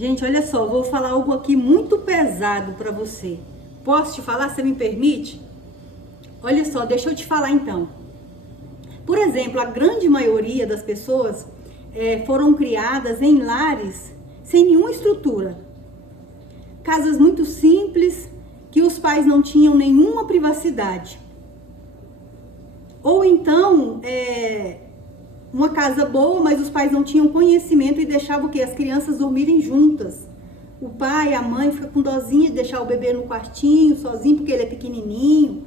Gente, olha só, vou falar algo aqui muito pesado para você. Posso te falar? Você me permite? Olha só, deixa eu te falar então. Por exemplo, a grande maioria das pessoas foram criadas em lares sem nenhuma estrutura. Casas muito simples, que os pais não tinham nenhuma privacidade. Ou então, uma casa boa, mas os pais não tinham conhecimento e deixavam o quê? As crianças dormirem juntas. O pai, a mãe fica com dozinha de deixar o bebê no quartinho, sozinho, porque ele é pequenininho.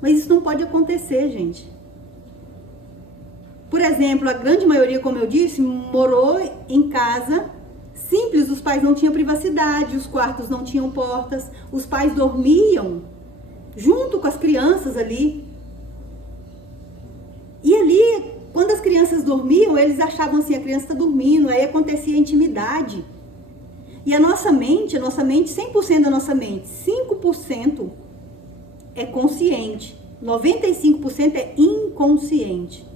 Mas isso não pode acontecer, gente. Por exemplo, a grande maioria, como eu disse, morou em casa simples, os pais não tinham privacidade, os quartos não tinham portas, os pais dormiam junto com as crianças ali. E ali, quando as crianças dormiam, eles achavam assim, a criança está dormindo, aí acontecia a intimidade. E a nossa mente, 100% da nossa mente, 5% é consciente, 95% é inconsciente.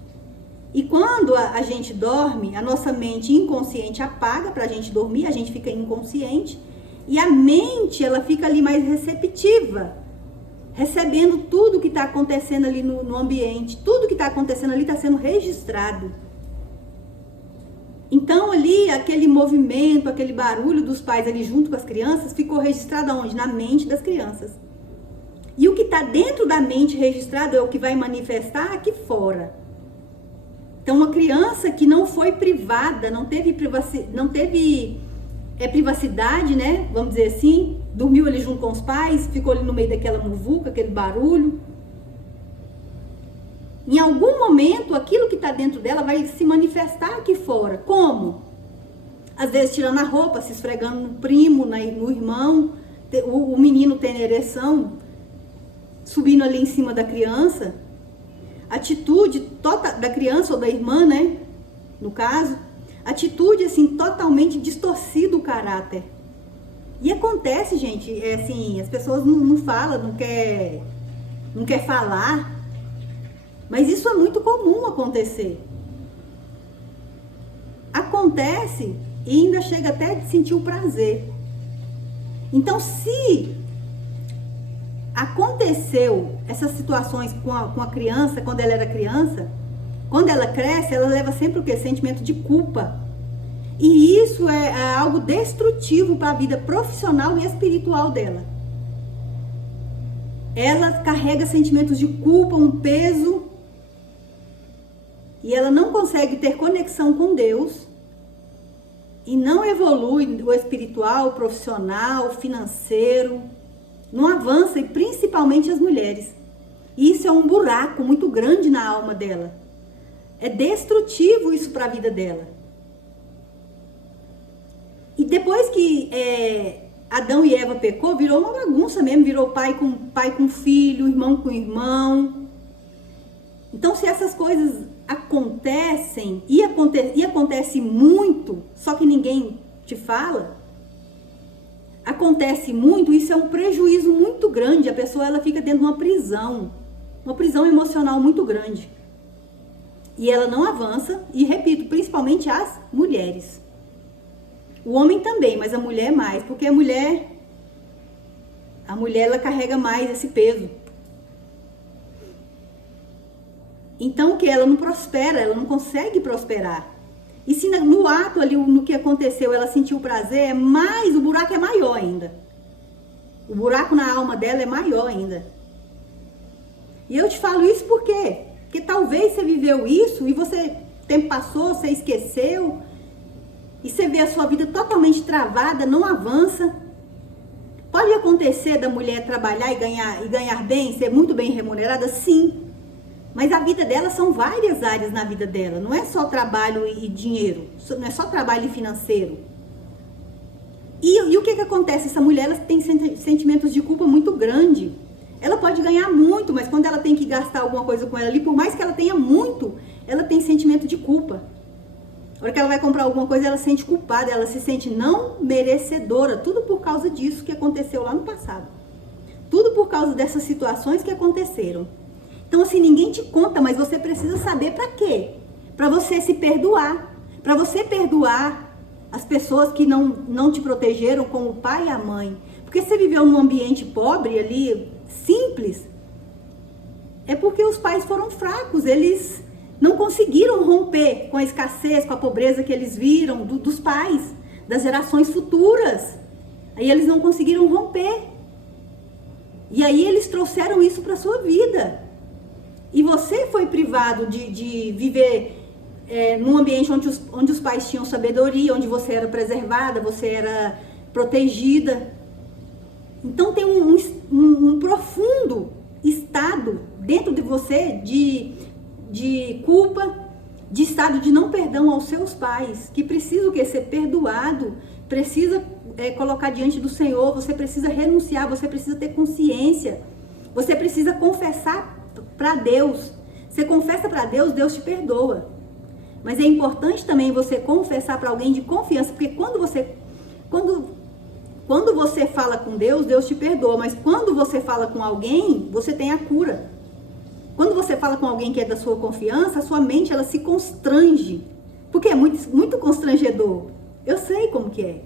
E quando a gente dorme, a nossa mente inconsciente apaga pra gente dormir, a gente fica inconsciente, e a mente, ela fica ali mais receptiva, recebendo tudo que está acontecendo ali no ambiente, tudo que está acontecendo ali está sendo registrado. Então ali, aquele movimento, aquele barulho dos pais ali junto com as crianças, ficou registrado aonde? Na mente das crianças. E o que está dentro da mente registrado é o que vai manifestar aqui fora. Então, uma criança que não foi privada, não teve privacidade, né? Vamos dizer assim, dormiu ali junto com os pais, ficou ali no meio daquela muvuca, aquele barulho. Em algum momento, aquilo que está dentro dela vai se manifestar aqui fora. Como? Às vezes tirando a roupa, se esfregando no primo, no irmão, o menino tem ereção, subindo ali em cima da criança. Atitude da criança ou da irmã, né? No caso, atitude assim, totalmente distorcida o caráter. E acontece, gente, assim, as pessoas não falam, não quer falar, mas isso é muito comum acontecer. Acontece e ainda chega até de sentir o prazer. Então, se aconteceu essas situações com a criança, quando ela era criança, quando ela cresce, ela leva sempre o quê? Sentimento de culpa. E isso é algo destrutivo para a vida profissional e espiritual dela. Ela carrega sentimentos de culpa, um peso, e ela não consegue ter conexão com Deus, e não evolui o espiritual, o profissional, o financeiro, não avança, e principalmente as mulheres. E isso é um buraco muito grande na alma dela. É destrutivo isso para a vida dela. E depois que Adão e Eva pecou, virou uma bagunça mesmo, virou pai com filho, irmão com irmão. Então, se essas coisas acontecem, e acontece muito, só que ninguém te fala, acontece muito, isso é um prejuízo muito grande. A pessoa, ela fica dentro de uma prisão emocional muito grande. E ela não avança, e repito, principalmente as mulheres. O homem também, mas a mulher mais, porque a mulher ela carrega mais esse peso. Então, que ela não prospera, ela não consegue prosperar. E se no ato ali, no que aconteceu, ela sentiu prazer, o buraco é maior ainda. O buraco na alma dela é maior ainda. E eu te falo isso por quê? Porque talvez você viveu isso e o tempo passou, você esqueceu, e você vê a sua vida totalmente travada, não avança. Pode acontecer da mulher trabalhar e ganhar bem, ser muito bem remunerada? Sim. Mas a vida dela são várias áreas na vida dela. Não é só trabalho e dinheiro. Não é só trabalho e financeiro. E o que acontece? Essa mulher, ela tem sentimentos de culpa muito grande. Ela pode ganhar muito, mas quando ela tem que gastar alguma coisa com ela ali, por mais que ela tenha muito, ela tem sentimento de culpa. Na hora que ela vai comprar alguma coisa, ela se sente culpada, ela se sente não merecedora. Tudo por causa disso que aconteceu lá no passado. Tudo por causa dessas situações que aconteceram. Então, assim, ninguém te conta, mas você precisa saber para quê? Para você se perdoar. Para você perdoar as pessoas que não te protegeram, como o pai e a mãe. Porque você viveu num ambiente pobre ali, simples, é porque os pais foram fracos, eles não conseguiram romper com a escassez, com a pobreza que eles viram dos pais, das gerações futuras. Aí eles não conseguiram romper. E aí eles trouxeram isso para a sua vida. E você foi privado de viver num ambiente onde os pais tinham sabedoria, onde você era preservada, você era protegida. Então tem um profundo estado dentro de você de culpa, de estado de não perdão aos seus pais, que precisa o quê? Ser perdoado, precisa colocar diante do Senhor, você precisa renunciar, você precisa ter consciência, você precisa confessar para Deus. Você confessa para Deus, Deus te perdoa. Mas é importante também você confessar para alguém de confiança, porque quando você fala com Deus, Deus te perdoa, mas quando você fala com alguém, você tem a cura. Quando você fala com alguém que é da sua confiança, a sua mente ela se constrange, porque é muito, muito constrangedor. Eu sei como que é.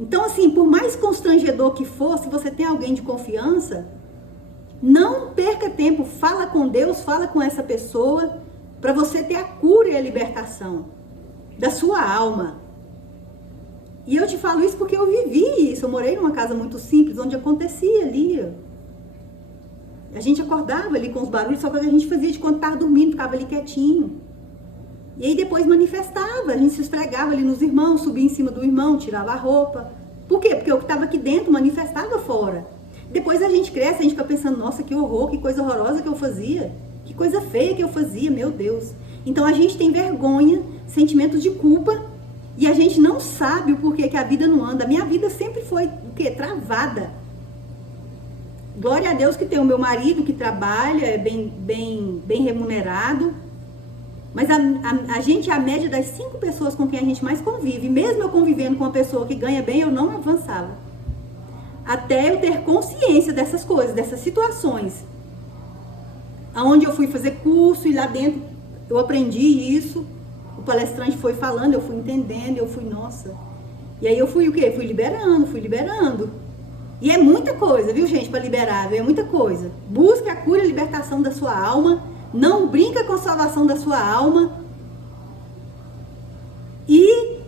Então assim, por mais constrangedor que for, se você tem alguém de confiança, não perca tempo, fala com Deus, fala com essa pessoa, para você ter a cura e a libertação da sua alma. E eu te falo isso porque eu vivi isso. Eu morei numa casa muito simples, onde acontecia ali. A gente acordava ali com os barulhos, só que a gente fazia de quando estava dormindo, ficava ali quietinho. E aí depois manifestava, a gente se esfregava ali nos irmãos, subia em cima do irmão, tirava a roupa. Por quê? Porque o que estava aqui dentro manifestava fora. Depois a gente cresce, a gente fica pensando, nossa, que horror, que coisa horrorosa que eu fazia. Que coisa feia que eu fazia, meu Deus. Então a gente tem vergonha, sentimentos de culpa, e a gente não sabe o porquê que a vida não anda. A minha vida sempre foi o quê? Travada. Glória a Deus que tem o meu marido que trabalha, é bem remunerado. Mas a gente é a média das 5 pessoas com quem a gente mais convive. Mesmo eu convivendo com uma pessoa que ganha bem, eu não avançava. Até eu ter consciência dessas coisas, dessas situações. Aonde eu fui fazer curso e lá dentro eu aprendi isso. O palestrante foi falando, eu fui entendendo, eu fui, nossa. E aí eu fui o quê? Fui liberando. E é muita coisa, viu, gente, para liberar, viu? É muita coisa. Busque a cura e a libertação da sua alma. Não brinca com a salvação da sua alma. E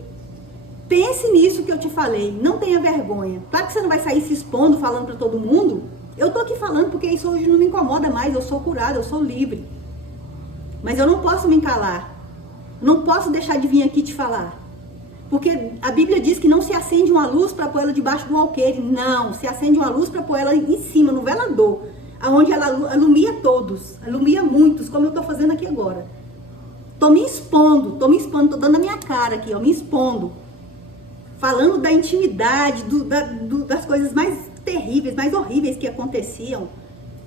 pense nisso que eu te falei. Não tenha vergonha. Claro que você não vai sair se expondo, falando para todo mundo. Eu tô aqui falando porque isso hoje não me incomoda mais. Eu sou curada, eu sou livre. Mas eu não posso me calar. Não posso deixar de vir aqui te falar. Porque a Bíblia diz que não se acende uma luz para pôr ela debaixo do alqueire. Não, se acende uma luz para pôr ela em cima, no velador. Onde ela alumia todos, alumia muitos, como eu estou fazendo aqui agora. Estou me expondo, estou dando a minha cara aqui, ó, me expondo. Falando da intimidade, das coisas mais terríveis, mais horríveis que aconteciam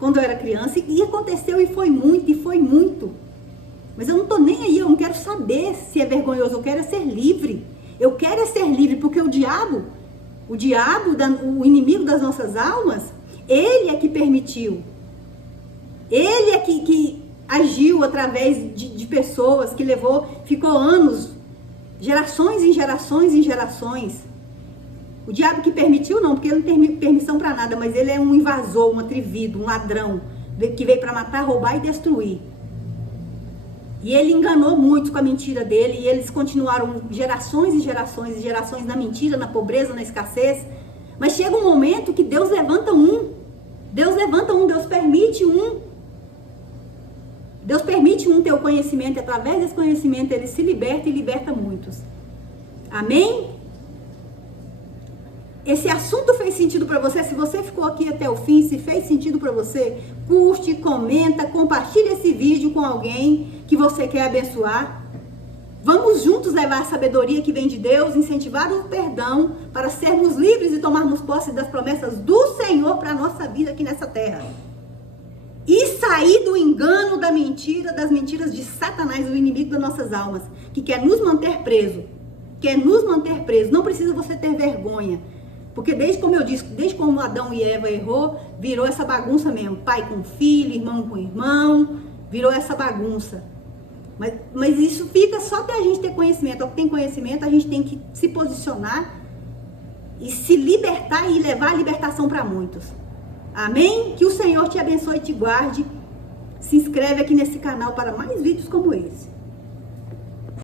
quando eu era criança. E aconteceu e foi muito. Mas eu não estou nem aí, eu não quero saber se é vergonhoso, eu quero ser livre. Eu quero ser livre, porque o diabo, o inimigo das nossas almas, ele é que permitiu. Ele é que agiu através de pessoas, que ficou anos, gerações em gerações. O diabo que permitiu não, porque ele não tem permissão para nada, mas ele é um invasor, um atrevido, um ladrão, que veio para matar, roubar e destruir. E ele enganou muitos com a mentira dele, e eles continuaram gerações e gerações na mentira, na pobreza, na escassez. Mas chega um momento que Deus levanta um. Deus permite um. Deus permite um ter o conhecimento, e através desse conhecimento ele se liberta e liberta muitos. Amém? Esse assunto fez sentido para você? Se você ficou aqui até o fim, se fez sentido para você, curte, comenta, compartilha esse vídeo com alguém que você quer abençoar. Vamos juntos levar a sabedoria que vem de Deus, incentivar o perdão para sermos livres e tomarmos posse das promessas do Senhor para a nossa vida aqui nessa terra. E sair do engano, da mentira, das mentiras de Satanás, o inimigo das nossas almas, que quer nos manter presos. Não precisa você ter vergonha. Porque desde como Adão e Eva errou, virou essa bagunça mesmo. Pai com filho, irmão com irmão, virou essa bagunça. Mas isso fica só até a gente ter conhecimento. Ao que tem conhecimento, a gente tem que se posicionar e se libertar e levar a libertação para muitos. Amém? Que o Senhor te abençoe e te guarde. Se inscreve aqui nesse canal para mais vídeos como esse.